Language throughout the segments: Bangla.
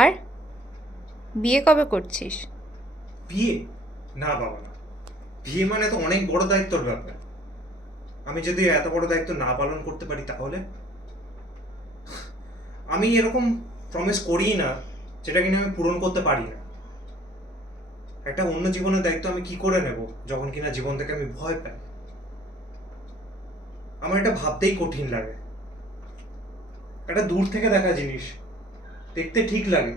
আর বিয়ে কবে করছিস? বিয়ে? না বাবা না। বিয়ে মানে তো অনেক বড় দায়িত্বর ব্যাপার। আমি যদি এত বড় দায়িত্ব না পালন করতে পারি তাহলে? আমি এরকম প্রমিস করিই না যেটা কিনা আমি পূরণ করতে পারি না। একটা অন্য জীবনের দায়িত্ব আমি কি করে নেব যখন কিনা জীবন থেকে আমি ভয় পাই? আমার এটা ভাবতেই কঠিন লাগে। একটা দূর থেকে দেখা জিনিস দেখতে ঠিক লাগে,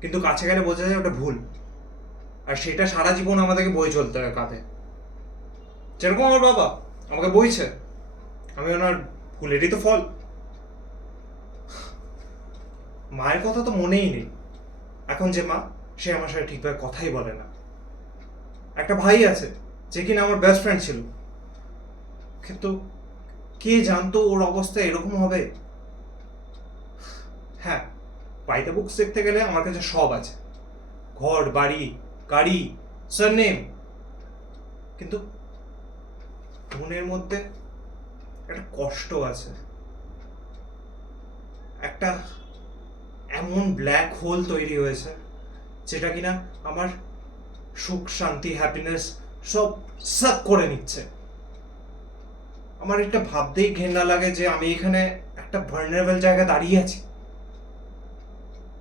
কিন্তু কাছে গেলে বোঝা যায় ওটা ভুল। আর সেটা সারা জীবন আমাদেরকে বয়ে চলতে হয় কাঁধে। যেরকম আমার বাবা আমাকে বইছে, আমি ওনার ভুলেরই তো ফল। মায়ের কথা তো মনেই নেই। এখন যে মা, সে আমার সাথে ঠিকভাবে কথাই বলে না। একটা ভাই আছে যে কিনা আমার বেস্ট ফ্রেন্ড ছিল, কিন্তু কে জানতো ওর অবস্থা এরকম হবে। হ্যাঁ, বাইদা বুকস দেখতে গেলে আমার কাছে সব আছে, ঘর বাড়ি গাড়ি সারনেম, কিন্তু মনের মধ্যে একটা কষ্ট আছে। একটা এমন ব্ল্যাক হোল তৈরি হয়েছে যেটা কিনা আমার সুখ শান্তি হ্যাপিনেস সব সাক করে নিচ্ছে। আমার এটা ভাবতেই ঘেন্না লাগে যে আমি এখানে একটা ভার্নারেবল জায়গায় দাঁড়িয়ে আছি।